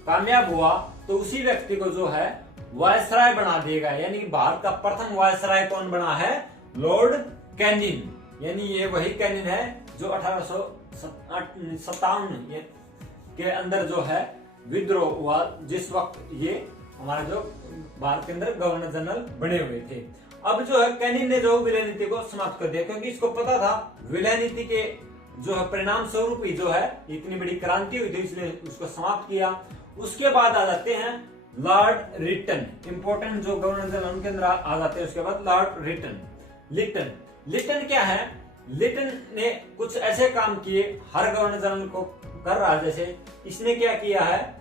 कामयाब हुआ, तो उसी व्यक्ति को जो है वायसराय बना दिया गया। यानी भारत का प्रथम वायसराय कौन बना है, लॉर्ड कैनिंग। यानी ये वही कैनिंग है जो 1857 के अंदर जो है विद्रोह हुआ, जिस वक्त ये हमारा जो भारत के अंदर गवर्नर जनरल बने हुए थे। अब जो है कैनिंग ने जो विलय नीति को समाप्त कर दिया, क्योंकि इसको पता था विलय नीति के जो है परिणाम स्वरूप ही जो है इतनी बड़ी क्रांति हुई थी, इसलिए उसको समाप्त किया। उसके बाद आ जाते हैं लॉर्ड रिटन, इंपोर्टेंट जो गवर्नर जनरल उनके अंदर आ जाते हैं। उसके बाद लॉर्ड लिटन। लिटन क्या है, लिटन ने कुछ ऐसे काम किए हर गवर्नर जनरल को कर रहा, जैसे इसने क्या किया है,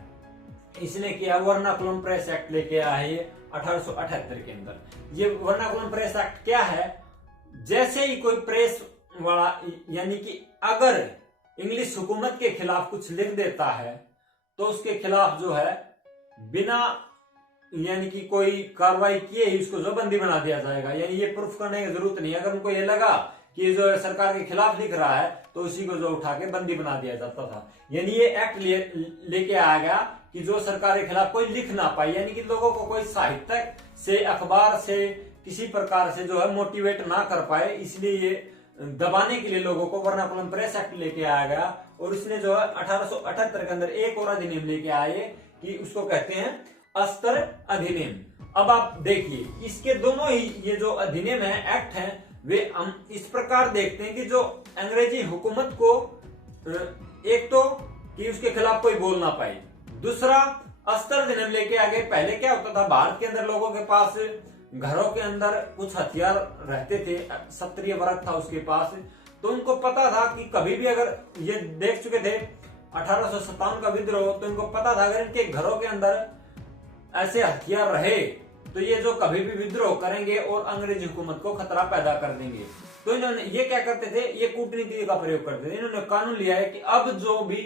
इसने किया वर्नाकुलम प्रेस एक्ट लेके आया है 1878 के अंदर। ये वर्नाकुलम प्रेस एक्ट क्या है, जैसे ही कोई प्रेस वाला, यानी कि अगर इंग्लिश हुकूमत के खिलाफ कुछ लिख देता है तो उसके खिलाफ जो है बिना यानी कि कोई कार्रवाई किए ही उसको जो बंदी बना दिया जाएगा। यानी ये प्रूफ करने की जरूरत नहीं, अगर उनको ये लगा कि जो सरकार के खिलाफ लिख रहा है तो उसी को जो उठा के बंदी बना दिया जाता था। यानी ये एक्ट लेके आया गया कि जो सरकार के खिलाफ कोई लिख ना पाए, यानी कि लोगों को कोई साहित्य से, अखबार से, किसी प्रकार से जो है मोटिवेट ना कर पाए, इसलिए ये दबाने के लिए लोगों को वर्नाकुलम प्रेस एक्ट लेके आया गया। और इसने जो है 1878 के अंदर एक और अधिनियम लेके आए कि उसको कहते हैं अस्तर अधिनियम। अब आप देखिए इसके दोनों ही ये जो अधिनियम है, एक्ट है, वे हम इस प्रकार देखते हैं कि जो अंग्रेजी हुकूमत को एक तो कि उसके खिलाफ कोई बोल ना पाए, दूसरा अस्तर अधिनियम लेके आगे। पहले क्या होता था, भारत के अंदर लोगों के पास घरों के अंदर कुछ हथियार रहते थे, क्षत्रिय वर्ग था उसके पास, तो उनको पता था कि कभी भी, अगर ये देख चुके थे 1857 का विद्रोह, तो इनको पता था अगर इनके घरों के अंदर ऐसे हथियार रहे तो ये जो कभी भी विद्रोह करेंगे और अंग्रेजी हुकूमत को खतरा पैदा कर देंगे। तो इन्होंने ये क्या करते थे, ये कूटनीति का प्रयोग करते थे। इन्होंने कानून लिया है कि अब जो भी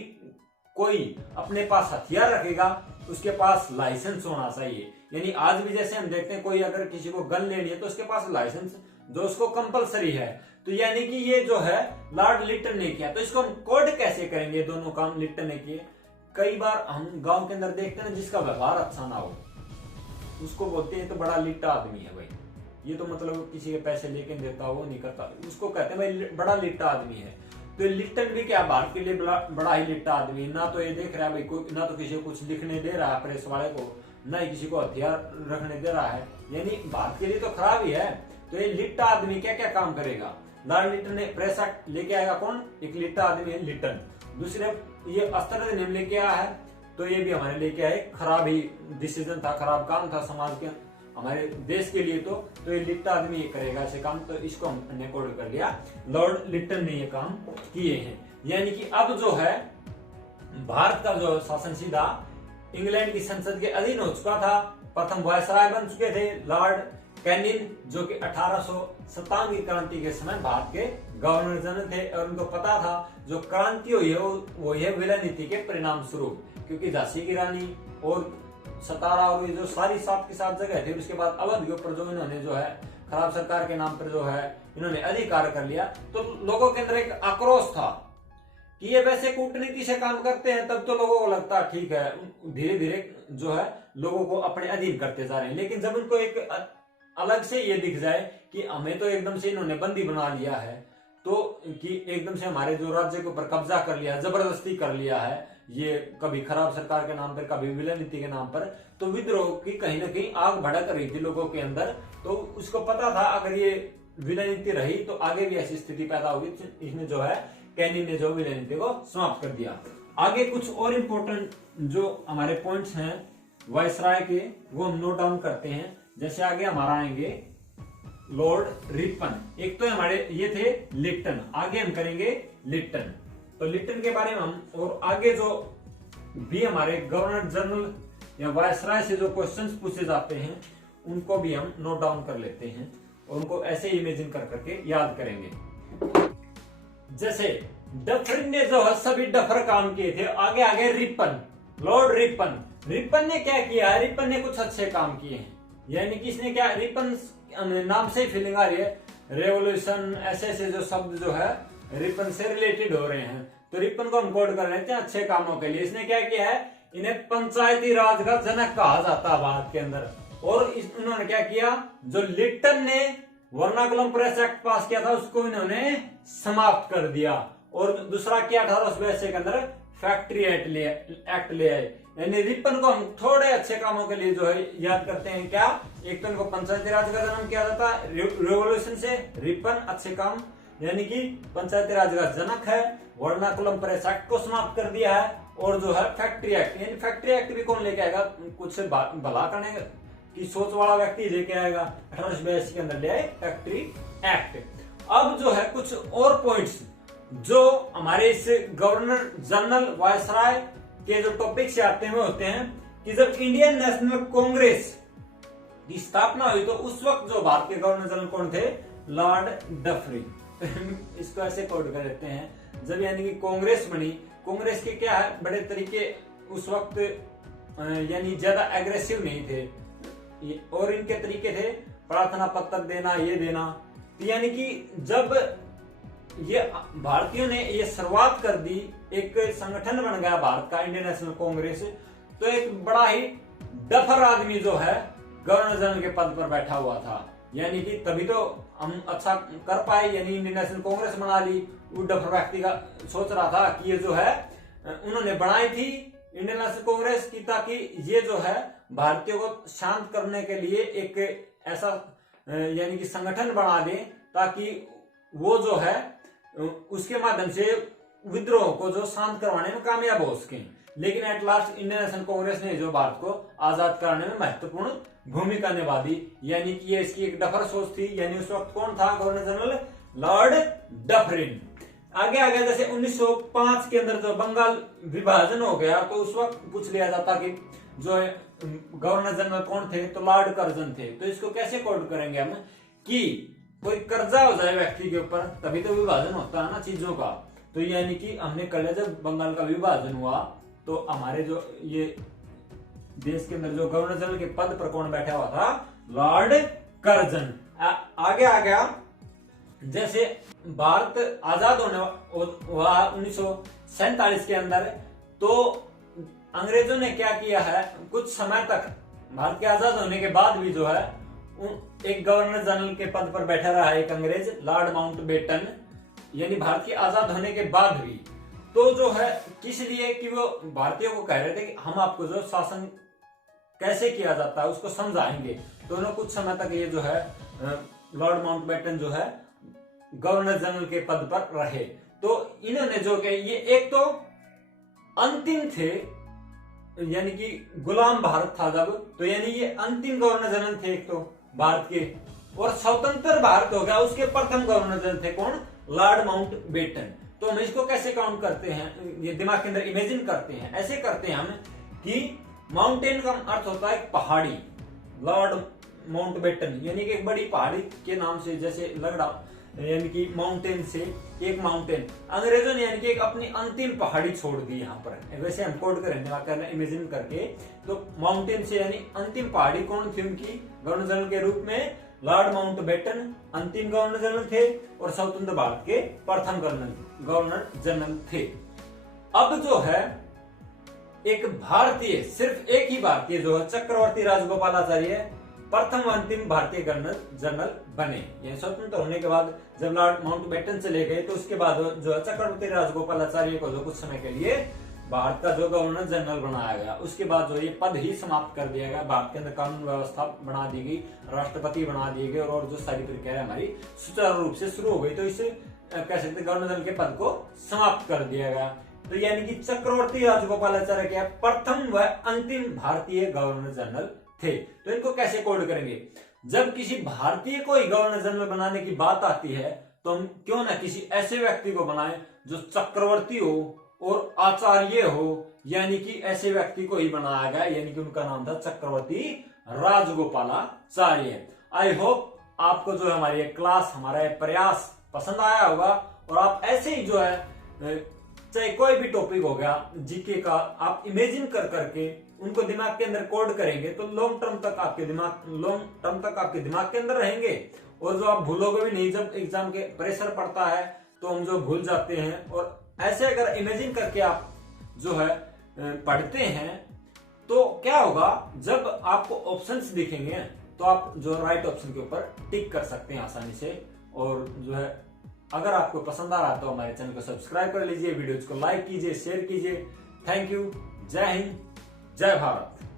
कोई अपने पास हथियार रखेगा उसके पास लाइसेंस होना चाहिए। यानी आज भी जैसे हम देखते हैं कोई अगर किसी को गन लेनी है तो उसके पास लाइसेंस जो उसको कंपलसरी है। तो यानी कि ये जो है लॉर्ड लिटन ने किया। तो इसको हम कोड कैसे करेंगे, दोनों काम लिटन ने किए। कई बार हम गांव के अंदर देखते हैं जिसका व्यवहार अच्छा ना हो, उसको बोलते हैं तो बड़ा लिट्टा आदमी है भाई, ये तो मतलब किसी के पैसे लेके देता हो नहीं करता, उसको कहते हैं भाई बड़ा लिट्टा आदमी है। तो लिट्टन भी क्या भारत के लिए बड़ा ही लिट्टा आदमी, ना तो ये देख रहा है भाई कोई, ना तो किसी को कुछ लिखने दे रहा है प्रेस वाले को, ना ही किसी को हथियार रखने दे रहा है, यानी भारत के लिए तो खराब ही है। तो ये लिट्टा आदमी क्या क्या काम करेगा? लॉर्ड लिट्टन ने प्रेस एक्ट लेके आएगा, कौन? एक लिट्टा आदमी है लिट्टन। दूसरे ये अस्त्र अधिनियम लेके आया है, तो ये भी हमारे लेके आए, खराब ही डिसीजन था, खराब काम था समाज के, हमारे देश के लिए। तो ये लिट्टा आदमी ये करेगा ऐसे काम, तो इसको हमने कोड कर लिया, लॉर्ड लिट्टन ने ये काम किए हैं। यानी कि अब जो है भारत का जो शासन सीधा इंग्लैंड की संसद के अधीन हो चुका था। प्रथम वायसराय बन चुके थे लॉर्ड कैनिंग, जो कि 1857 की क्रांति के समय भारत के गवर्नर जनरल थे, और उनको पता था जो क्रांति हुई है वो है विलय नीति के परिणाम स्वरूप, क्योंकि झांसी की रानी और सतारा और ये जो सारी सात की सात जगह थी, उसके बाद अवध के ऊपर जो इन्होंने जो है खराब सरकार के नाम पर जो है इन्होंने अधिकार कर लिया, तो लोगों के अंदर एक आक्रोश था कि ये वैसे कूटनीति से काम करते हैं। तब तो लोगों को लगता ठीक है, धीरे धीरे जो है लोगों को अपने अधीन करते जा रहे हैं। लेकिन जब उनको एक अलग से ये दिख जाए कि हमें तो एकदम से इन्होंने बंदी बना लिया है, तो कि एकदम से हमारे जो राज्य के ऊपर कब्जा कर लिया, जबरदस्ती कर लिया है, ये कभी खराब सरकार के नाम पर, कभी विलय नीति के नाम पर, तो विद्रोह की कहीं ना कहीं आग भड़क रही थी लोगों के अंदर। तो उसको पता था अगर ये विलय नीति रही तो आगे भी ऐसी स्थिति पैदा होगी। इसमें जो है कैनिंग ने जो विलय नीति को समाप्त कर दिया। आगे कुछ और इम्पोर्टेंट जो हमारे पॉइंट्स हैं वायसराय के, वो हम नोट डाउन करते हैं। जैसे आगे हमारा आएंगे लॉर्ड रिपन, एक तो हमारे ये थे लिट्टन, आगे हम करेंगे लिट्टन। तो लिट्टन के बारे में हम और आगे जो भी हमारे गवर्नर जनरल या वायसराय से जो क्वेश्चंस पूछे जाते हैं उनको भी हम नोट डाउन कर लेते हैं और उनको ऐसे इमेजिन कर करके याद करेंगे। जैसे डफरिन ने जो है सभी डफर काम किए थे। आगे आगे रिपन, लॉर्ड रिपन, रिपन ने क्या किया है? रिपन ने कुछ अच्छे काम किए हैं, यानी कि इसने क्या, रिपन नाम से ही फीलिंग आ रही है, रेवोल्यूशन ऐसे ऐसे जो शब्द जो है रिपन से रिलेटेड हो रहे हैं, तो रिपन को हम कोड कर लेते हैं अच्छे कामों के लिए। इसने क्या किया है? इन्हें पंचायती राज का जनक कहा जाता है भारत के अंदर। और उन्होंने क्या किया? जो लिट्टन ने वर्नाकुलम प्रेस एक्ट पास किया था उसको इन्होंने समाप्त कर दिया। और दूसरा क्या 1882 के अंदर फैक्ट्री एक्ट ले आए। यानी रिपन को हम थोड़े अच्छे कामों के लिए जो है याद करते हैं। क्या? एक तो इनको पंचायती राज का जन्म किया जाता है रेवोल्यूशन से, रिपन अच्छे काम, यानी कि पंचायती राज का जनक है, वर्नाकुलम प्रेस एक्ट को समाप्त कर दिया है, और जो है फैक्ट्री एक्ट, यानी फैक्ट्री एक्ट भी कौन लेके आएगा? कुछ भला करने की सोच वाला व्यक्ति लेके आएगा। 1882 के अंदर ले आए फैक्ट्री एक्ट। अब जो है कुछ और पॉइंट्स जो हमारे इस गवर्नर जनरल वायसराय के जो टॉपिक से आते हैं होते हैं कि जब इंडियन नेशनल कांग्रेस की स्थापना हुई तो उस वक्त जो भारत के गवर्नर जनरल कौन थे? Lord Dufferin. इसको ऐसे कोड कर देते हैं। जब यानी कि कांग्रेस बनी, कांग्रेस के क्या है बड़े तरीके उस वक्त यानी ज्यादा एग्रेसिव नहीं थे, और इनके तरीके थे प्रार्थना पत्र देना, ये देना। तो यानी कि जब ये भारतीयों ने ये शुरुआत कर दी, एक संगठन बन गया भारत का इंडियन नेशनल कांग्रेस, तो एक बड़ा ही डफर आदमी जो है गवर्नर जनरल के पद पर बैठा हुआ था। यानी कि तभी तो हम अच्छा कर पाए, यानी इंडियन नेशनल कांग्रेस बना ली। वो डफर व्यक्ति का सोच रहा था कि ये जो है उन्होंने बनाई थी इंडियन नेशनल कांग्रेस की, ताकि ये जो है भारतीयों को शांत करने के लिए एक ऐसा यानी कि संगठन बना दे, ताकि वो जो है उसके माध्यम से विद्रोह को जो शांत करवाने में कामयाब हो सके। लेकिन at last Indian national Congress ने जो भारत को आजाद कराने में महत्वपूर्ण भूमिका निभा दी। यानी कि ये इसकी एक डफर सोच थी। यानी उस वक्त कौन था गवर्नर जनरल? Lord Dufferin. आगे आ गया जैसे 1905 के अंदर जो बंगाल विभाजन हो गया, तो उस वक्त पूछ लिया जाता कि जो है गवर्नर जनरल कौन थे? तो लॉर्ड कर्जन थे। तो इसको कैसे कोड करेंगे हम कि कोई कर्जा हो जाए व्यक्ति के ऊपर तभी तो विभाजन होता है ना चीजों का। तो यानी कि हमने कर लिया जब बंगाल का विभाजन हुआ तो हमारे जो ये देश के अंदर जो गवर्नर जनरल के पद पर कौन बैठा हुआ था? Lord Curzon. आगे आ गया जैसे भारत आजाद होने हुआ 1947 के अंदर, तो अंग्रेजों ने क्या किया है, कुछ समय तक भारत के आजाद होने के बाद भी जो है एक गवर्नर जनरल के पद पर बैठा रहा है एक अंग्रेज, लॉर्ड माउंटबेटन। यानी भारत के आजाद होने के बाद भी, तो जो है किस लिए कि वो भारतीयों को कह रहे थे कि हम आपको जो शासन कैसे किया जाता है उसको समझाएंगे। तो उन्होंने कुछ समय तक ये जो है लॉर्ड माउंटबेटन जो है गवर्नर जनरल के पद पर रहे। तो इन्होंने जो कि ये एक तो अंतिम थे, यानी कि गुलाम भारत था जब, तो यानी ये अंतिम गवर्नर जनरल थे एक तो भारत के, और स्वतंत्र भारत हो गया उसके प्रथम गवर्नर जनरल थे कौन, लॉर्ड माउंटबेटन। तो हम इसको कैसे काउंट करते हैं, ये दिमाग के अंदर इमेजिन करते हैं, ऐसे करते हैं हम कि माउंटेन का अर्थ होता है पहाड़ी, लॉर्ड माउंटबेटन यानी कि एक बड़ी पहाड़ी के नाम से जैसे लग रहा, यानी कि माउंटेन से एक माउंटेन, अंग्रेजों ने यानी कि एक अपनी अंतिम पहाड़ी छोड़ दी यहाँ पर, वैसे हम कोड करेंगे इमेजिन करके। तो माउंटेन से यानी अंतिम पहाड़ी कौन थी उनकी, गवर्नर जनरल के रूप में लॉर्ड माउंटबेटन अंतिम गवर्नर जनरल थे और स्वतंत्र भारत के प्रथम गवर्नर जनरल थे। अब जो है एक भारतीय, सिर्फ एक ही भारतीय जो है चक्रवर्ती राजगोपालाचार्य प्रथम अंतिम भारतीय गवर्नर जनरल बने। यानी स्वतंत्र होने के बाद जब लॉर्ड माउंटबेटन चले गए तो उसके बाद जो है चक्रवर्ती राजगोपालाचार्य को जो कुछ समय के लिए भारत का जो गवर्नर जनरल बनाया गया, उसके बाद जो ये पद ही समाप्त कर दिया गया। भारत के अंदर कानून व्यवस्था बना दी गई, राष्ट्रपति बना दिए गए और जो सारी प्रक्रिया हमारी सुचारू रूप से शुरू हो गई। तो इसे कह सकते गवर्नर जनरल के पद को समाप्त कर दिया गया। तो यानी कि चक्रवर्ती राजगोपालाचार्य क्या प्रथम व अंतिम भारतीय गवर्नर जनरल थे। तो इनको कैसे कोड करेंगे, जब किसी भारतीय को ही गवर्नर जनरल बनाने की बात आती है तो हम क्यों ना किसी ऐसे व्यक्ति को बनाएं जो चक्रवर्ती हो और आचार्य हो, यानी कि ऐसे व्यक्ति को ही बनाया गया, यानी कि उनका नाम था चक्रवर्ती राजगोपालाचार्य। आई होप आपको जो है हमारी क्लास, हमारा प्रयास पसंद आया होगा और आप ऐसे ही जो है चाहे कोई भी टॉपिक हो गया जीके का, आप इमेजिन कर करके उनको दिमाग के अंदर कोड करेंगे तो लॉन्ग टर्म तक आपके दिमाग के अंदर रहेंगे और जो आप भूलोगे भी नहीं। जब एग्जाम के प्रेशर पड़ता है तो हम जो भूल जाते हैं, और ऐसे अगर इमेजिन करके आप जो है पढ़ते हैं तो क्या होगा, जब आपको ऑप्शंस दिखेंगे तो आप जो राइट ऑप्शन के ऊपर टिक कर सकते हैं आसानी से। और जो है अगर आपको पसंद आ रहा तो हमारे चैनल को सब्सक्राइब कर लीजिए, वीडियोज को लाइक कीजिए, शेयर कीजिए। Thank you. जय हिंद, जय भारत।